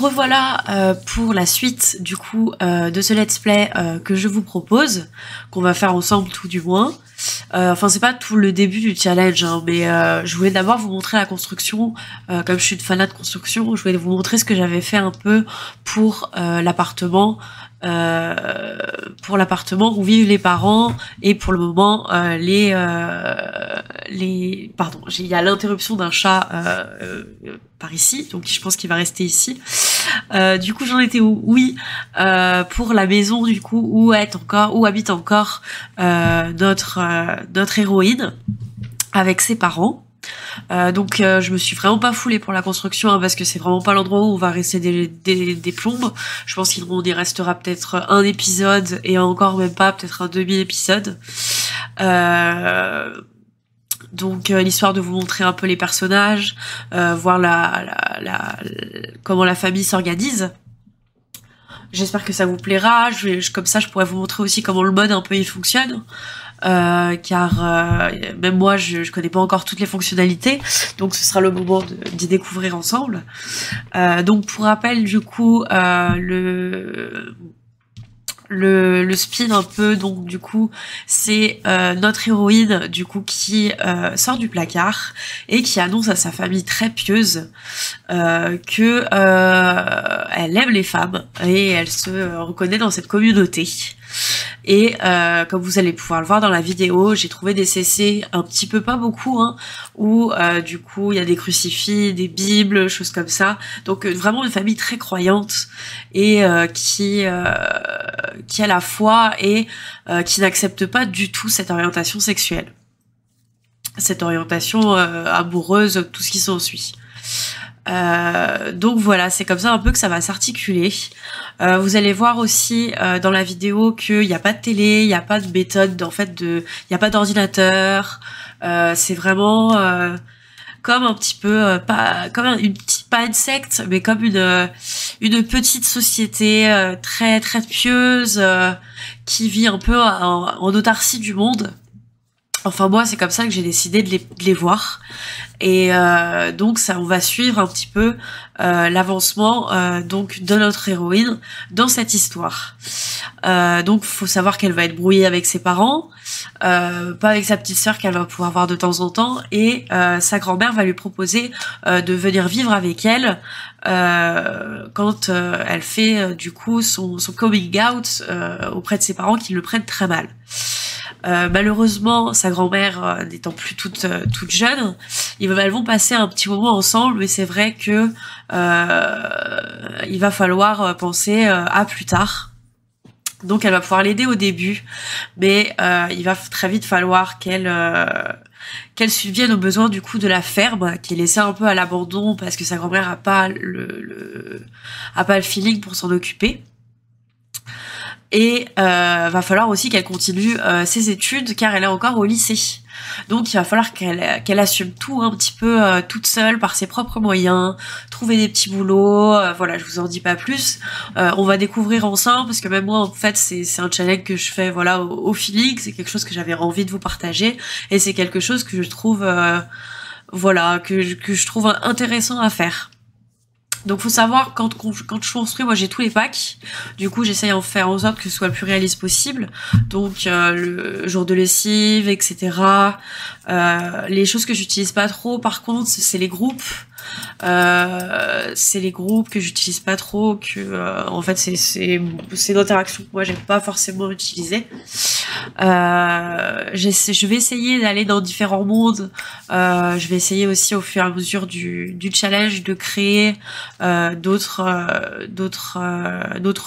revoilà pour la suite du coup de ce let's play que je vous propose, qu'on va faire ensemble tout du moins. Enfin c'est pas tout le début du challenge, hein, mais je voulais d'abord vous montrer la construction, comme je suis une fanat de construction, je voulais vous montrer ce que j'avais fait un peu pour l'appartement où vivent les parents, et pour le moment pardon, il y a l'interruption d'un chat par ici, donc je pense qu'il va rester ici. Du coup j'en étais où? Oui, pour la maison du coup où habite encore notre héroïne avec ses parents. Donc je me suis vraiment pas foulée pour la construction, hein, parce que c'est vraiment pas l'endroit où on va rester des plombes. Je pense qu'on y restera peut-être un épisode, et encore même pas, peut-être un demi-épisode. Donc l'histoire de vous montrer un peu les personnages, voir comment la famille s'organise. J'espère que ça vous plaira. Comme ça je pourrais vous montrer aussi comment le mode un peu il fonctionne. Car même moi je connais pas encore toutes les fonctionnalités, donc ce sera le moment d'y découvrir ensemble. Donc pour rappel du coup le spin un peu, donc du coup c'est notre héroïne du coup qui sort du placard et qui annonce à sa famille très pieuse que elle aime les femmes et elle se reconnaît dans cette communauté. Et comme vous allez pouvoir le voir dans la vidéo, j'ai trouvé des CC un petit peu, pas beaucoup, hein, où du coup il y a des crucifix, des bibles, choses comme ça. Donc vraiment une famille très croyante et qui a la foi et qui n'accepte pas du tout cette orientation sexuelle, cette orientation amoureuse, tout ce qui s'ensuit. Donc voilà, c'est comme ça un peu que ça va s'articuler. Vous allez voir aussi dans la vidéo qu'il n'y a pas de télé, il n'y a pas de méthode, en fait, il n'y a pas d'ordinateur. C'est vraiment comme un petit peu, pas une secte, mais comme une petite société très très pieuse qui vit un peu en autarcie du monde. Enfin moi c'est comme ça que j'ai décidé de les voir, et donc on va suivre un petit peu l'avancement donc de notre héroïne dans cette histoire. Donc faut savoir qu'elle va être brouillée avec ses parents, pas avec sa petite sœur qu'elle va pouvoir voir de temps en temps, et sa grand-mère va lui proposer de venir vivre avec elle quand elle fait du coup son coming out auprès de ses parents, qui le prennent très mal. Malheureusement, sa grand-mère n'étant plus toute jeune, elles vont passer un petit moment ensemble, mais c'est vrai que il va falloir penser à plus tard. Donc elle va pouvoir l'aider au début, mais il va très vite falloir qu'elle subvienne aux besoins du coup de la ferme, qui est laissée un peu à l'abandon parce que sa grand-mère a pas le feeling pour s'en occuper. Et va falloir aussi qu'elle continue ses études, car elle est encore au lycée. Donc il va falloir qu'elle assume tout un petit peu toute seule, par ses propres moyens, trouver des petits boulots, voilà, je vous en dis pas plus. On va découvrir ensemble, parce que même moi en fait c'est un challenge que je fais voilà au feeling, c'est quelque chose que j'avais envie de vous partager, et c'est quelque chose que je trouve voilà, que je trouve intéressant à faire. Donc faut savoir, quand je construis, moi j'ai tous les packs, du coup j'essaye d'en faire en sorte que ce soit le plus réaliste possible, donc le jour de lessive, etc. Les choses que j'utilise pas trop par contre, c'est les groupes. C'est les groupes que j'utilise pas trop, que en fait c'est une interaction que moi j'aime pas forcément utiliser. Je vais essayer d'aller dans différents mondes. Je vais essayer aussi au fur et à mesure du challenge de créer d'autres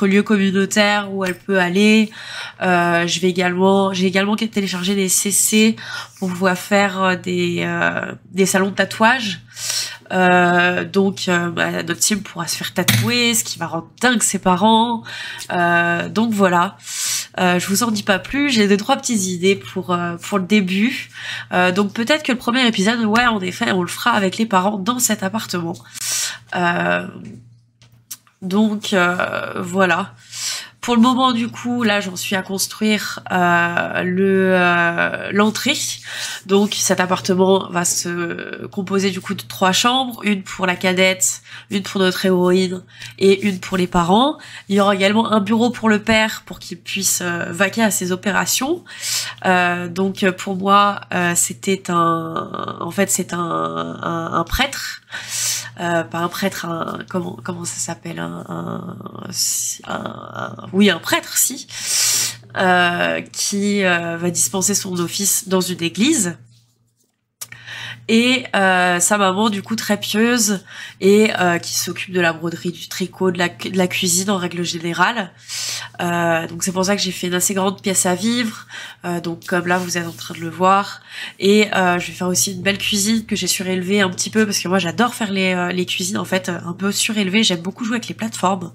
lieux communautaires où elle peut aller. J'ai également téléchargé des CC pour pouvoir faire des salons de tatouage. Donc notre team pourra se faire tatouer, ce qui va rendre dingue ses parents. Donc voilà, je vous en dis pas plus, j'ai 2-3 petites idées pour le début. Donc peut-être que le premier épisode, ouais, en effet, on le fera avec les parents dans cet appartement. Donc voilà. Pour le moment, du coup, là, j'en suis à construire l'entrée. Donc, cet appartement va se composer du coup de 3 chambres, une pour la cadette, une pour notre héroïne et une pour les parents. Il y aura également un bureau pour le père pour qu'il puisse vaquer à ses opérations. Donc, pour moi, c'était en fait, c'est un prêtre. Pas un prêtre, comment ça s'appelle, oui, un prêtre, si, qui va dispenser son office dans une église. Et sa maman, du coup, très pieuse et qui s'occupe de la broderie, du tricot, de la cuisine en règle générale. Donc c'est pour ça que j'ai fait une assez grande pièce à vivre. Donc comme là, vous êtes en train de le voir. Et je vais faire aussi une belle cuisine que j'ai surélevée un petit peu parce que moi, j'adore faire les cuisines en fait un peu surélevées. J'aime beaucoup jouer avec les plateformes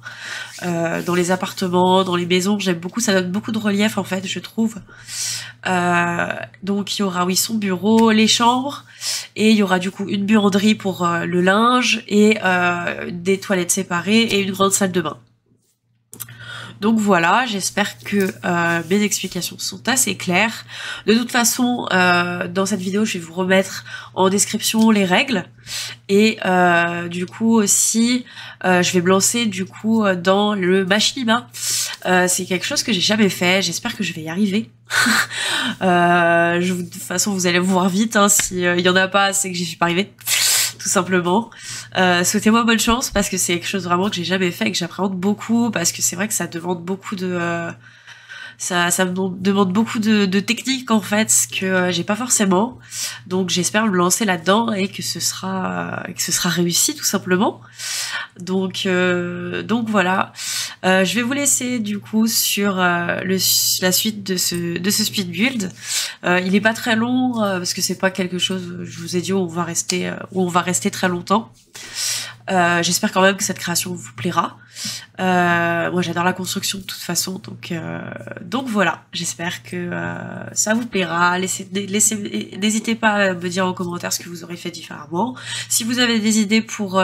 dans les appartements, dans les maisons. J'aime beaucoup, ça donne beaucoup de relief en fait, je trouve. Donc il y aura oui son bureau, les chambres. Et il y aura du coup une buanderie pour le linge et des toilettes séparées et une grande salle de bain. Donc voilà, j'espère que mes explications sont assez claires. De toute façon, dans cette vidéo, je vais vous remettre en description les règles. Et du coup aussi, je vais me lancer du coup dans le machinima. C'est quelque chose que j'ai jamais fait, j'espère que je vais y arriver. De toute façon, vous allez me voir vite, hein, s'il y en a pas, c'est que j'y suis pas arrivée. Tout simplement. Souhaitez-moi bonne chance parce que c'est quelque chose vraiment que j'ai jamais fait et que j'appréhende beaucoup parce que c'est vrai que ça demande beaucoup de ça me demande beaucoup de technique en fait, ce que j'ai pas forcément. Donc j'espère me lancer là-dedans et que ce sera réussi tout simplement. Donc voilà. Je vais vous laisser du coup sur la suite de ce speed build. Il est pas très long parce que c'est pas quelque chose, je vous ai dit, où on va rester très longtemps. J'espère quand même que cette création vous plaira. Moi j'adore la construction de toute façon, donc voilà, j'espère que ça vous plaira. N'hésitez pas à me dire en commentaire ce que vous aurez fait différemment. Si vous avez des idées pour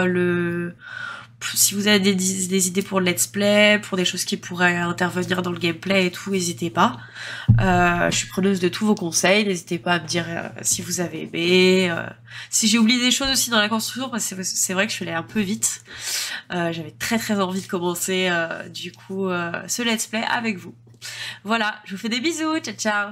si vous avez des idées pour le let's play, pour des choses qui pourraient intervenir dans le gameplay et tout, n'hésitez pas. Je suis preneuse de tous vos conseils, n'hésitez pas à me dire si vous avez aimé, si j'ai oublié des choses aussi dans la construction, parce que c'est vrai que je suis allée un peu vite. J'avais très envie de commencer du coup ce let's play avec vous. Voilà, je vous fais des bisous, ciao ciao.